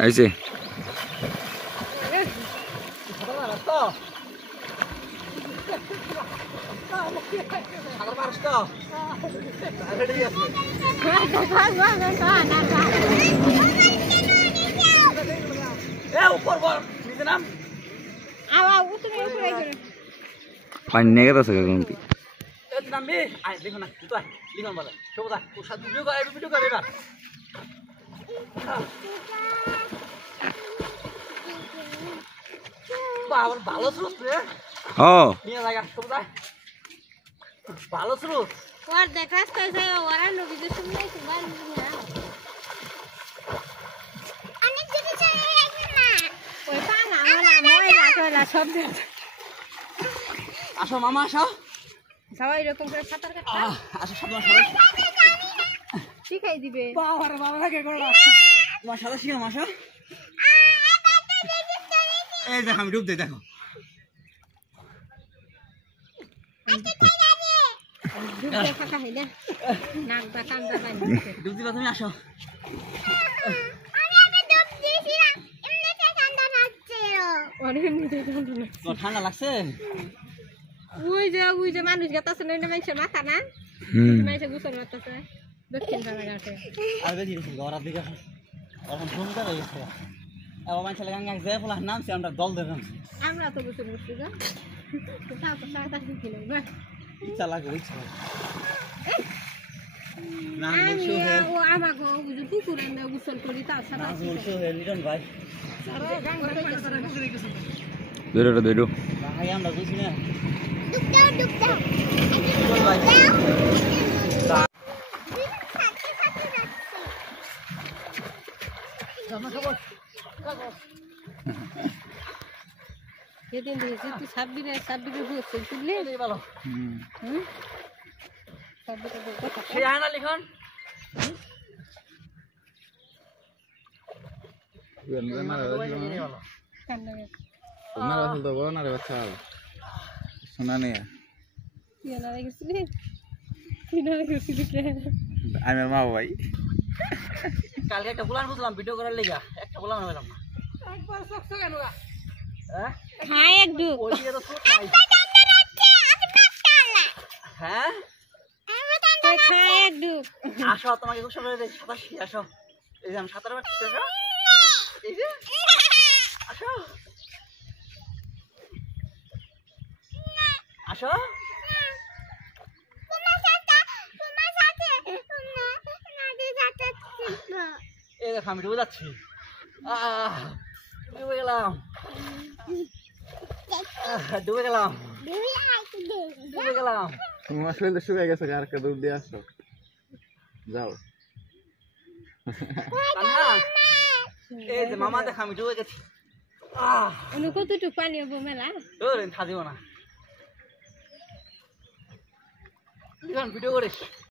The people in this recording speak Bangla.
আইছে পানি নিয়ে গেছে কোনটি দেখো না লিখন বলে ভিডিও করে এবার ভালো স্রোত রে নিয়ে লাগা ভালো স্রোত ওর দেখাস কইছে ওরা নবী যে শুনে না অনেক কিছু চলে গেছে না ওই পানা ময়লা টয়লা সব আসো মামা আসো সবাই এরকম করে সাঁতার কাটতে আসো সব সবাই শিখাই দিবে বাবা কে করো তোমার সাদা শিখা মাসা এই দেখো আমি ডুব দেই দেখো ডুব দেখা কাহিনী না নাক বা কান বা বানি ডুব দিবা তুমি আসো আমি আগে ডুব দিয়েছিলাম এমনিতে ঠান্ডা লাগছে ওরে এমনিতে ঠান্ডা লাগছে তোমার ঠান্ডা লাগছে ওই যে মানুষ গাতাছে না মাইছে মাথা না মাইছে গুছন মারতেছে দক্ষিণ বাংলাঘাটে আর বেশি ঘর দিকে এখন ভূমিকা হয়ে গেছে আর মানুষ গাঙ্গা যে ফুলা নামছে আমরা দল দেবেন আমরা তো গুছন করছি না তাও তো সাদা শিখি না ইচ্ছা লাগে না ও আমাকে পুকুরে গুছল করি তার সাদা লিটন ভাই দৈরো ভাই আমরা বুঝি না সেদিন দেখেছি তুই সাব্বিরে বুঝছে তুললে ভালো সে আয় না লিখন শোনা নেই আমার মা ভাই কালকে একটা বুলান বুঝলাম ভিডিও করার লেগা একটা বুলান হলাম না হ্যাঁ একটু হ্যাঁ একটু আসো তোমাকে খুব সময় সাঁতার শিখে আসো এই যে আমি সাঁতার কাটছি আসো এই যে আসো আসো এই দেখো আমি ডুবে যাচ্ছি ডুবে গেলাম ডুবে গেলাম ডুবে গেলাম তোমার শরীরে শুকিয়ে গেছে আর কে দূর দিয়ে আসো যাও এই যে মামা দেখ আমি ডুবে গেছি কতটুকু পানি হবো মেলা থাকিব না ভিডিও করিস